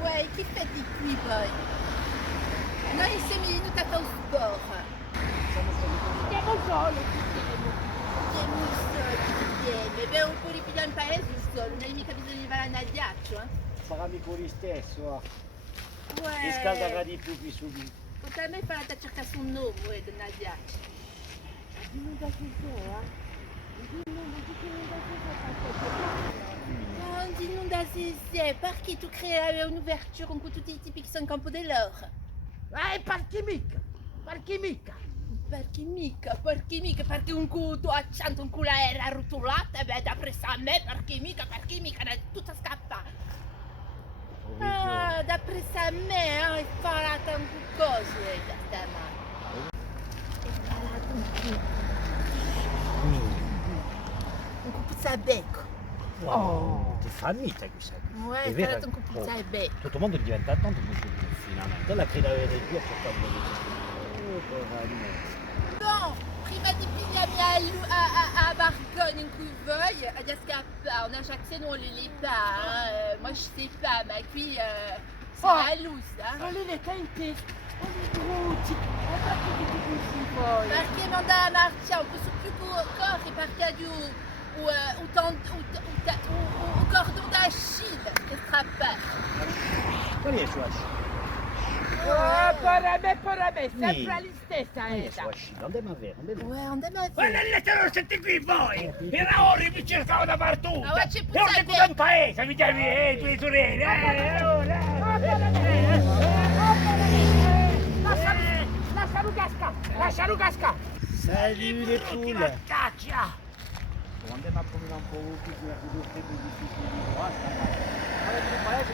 Uè, chi fai qui poi? Noi siamo venuti a fare sport. Andiamo solo, tutti. Siamo soli insieme. Beh, un po' ripigliare in paese solo, non hai mica bisogno di fare a ghiaccio, eh? Sarà mica lo stesso, Uè. riscalderà di più qui subito. Potrai mai fare a cercare su un nuovo, del ghiaccio. Non, d'inondation, parce que tu crées une ouverture con tutti i tipi che sono in campo dell'oro. Parchi mica. Perché mica, perché un culo accento un culo era rotolata, beh, d'après a me, perché mica, tutta scappa. Ah, d'après a me, hai imparato un po' cose da stamattina. Hai imparato un po' puzza becco. Wow, ti fa vita questa qui. Hai imparato un po' puzza becco. Tutto il mondo diventa tanto più finalmente. La creda avere più accettando Bon, prima di pigliarmi a Barcone in cui veuille, a scappare, on a Jackson, on les lit pas, hein. Moi je sais pas, ma qui, c'est la loose, hein. Non li tenti, non li bruci, perché ti dici poi? Perché non andare a marcia, un po' su più corri, perché du o cordon d'Achille, che strappa. Qual è il suo ascino? Per me, sempre la stessa Qual è il suo era. ascino? Andiamo a vedere. Ouais, andiamo a Quella vedere. lettera non senti qui voi! Era ora mi cercavo da partuta! Ah, ma c'è E puzza ora becco. da un paese, mi chiami, tue sorelle! Lascia Lugasca! Salut les Tutti la poules. caccia! Andiamo a cominciare un po' più di difficili di qua. Allora, il paese